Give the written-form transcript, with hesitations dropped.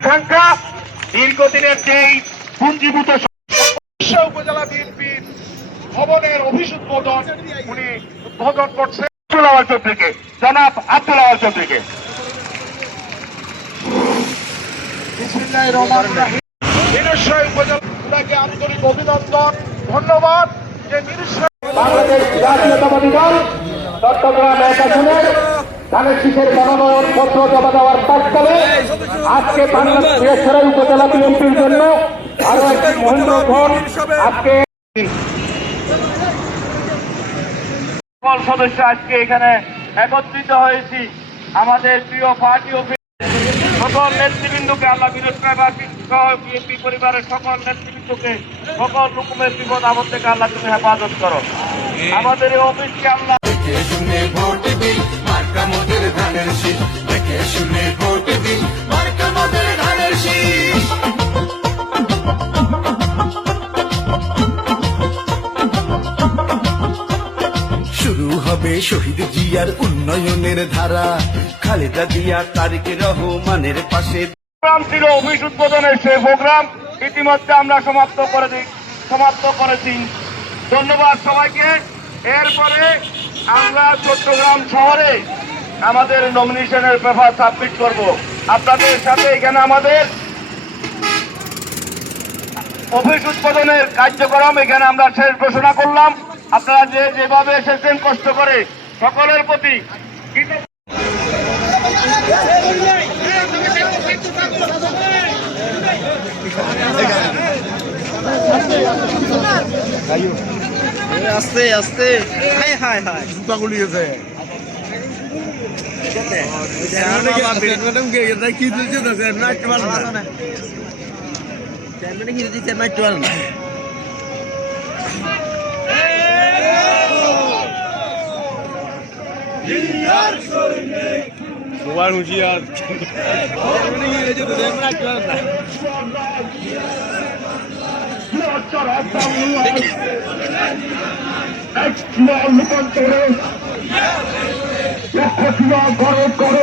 সংখ্যা দীর্ঘদিনের যেই পুঞ্জীভূত উপজেলা বিএনপির ভবনের অফিস উদ্বোধন উনি উদ্বোধন করছেন আব্দুল চৌধুরীকে, জনাব আব্দুল চৌধুরীকে। উপজেলাকে আন্তরিক অভিনন্দন, ধন্যবাদ। যে বাংলাদেশ জাতীয়তাবাদী দল চট্টগ্রাম 1 আসনের ধানের শীষের মনোনয়ন পত্র জমা দেওয়ার প্রাক্কালে আজকে বাংলাদেশ উপজেলা বিএনপির জন্য আরো একটি মহেন্দ্রক্ষণ আজকে সকল সদস্য আজকে এখানে একত্রিত হয়েছি। আমাদের প্রিয় পার্টি অফিস সকল নেতৃবৃন্দকে আল্লাহ বিএনপি পরিবারের সকল নেতৃবৃন্দকে সকল রকমের বিপদ আপদ থেকে আল্লাহ তুমি হেফাজত করো। আমাদের এই অফিসকে আল্লাহ শুরু হবে শহীদ জিয়ার উন্নয়নের ধারা, খালেদা জিয়া তারেক রহমানের পাশে। প্রোগ্রাম ছিল অফিস উদ্বোধনের সেই প্রোগ্রাম ইতিমধ্যে আমরা সমাপ্ত করেছি। ধন্যবাদ সবাইকে। এরপরে আমরা চট্টগ্রাম শহরে আমাদের নমিনেশনের পেপার সাবমিট করব। আপনাদের সাথে এখানে আমাদের অফিস উদ্বোধনের কার্যক্রম এখানে আমরা শেষ ঘোষণা করলাম। আপনারা যেভাবে এসেছেন কষ্ট করে সকলের প্রতি আস্তে আস্তে হাই হাই হাই জুতা গুলিয়েছে মোবাইল হুঁশিয়ার লক্ষ গরম করে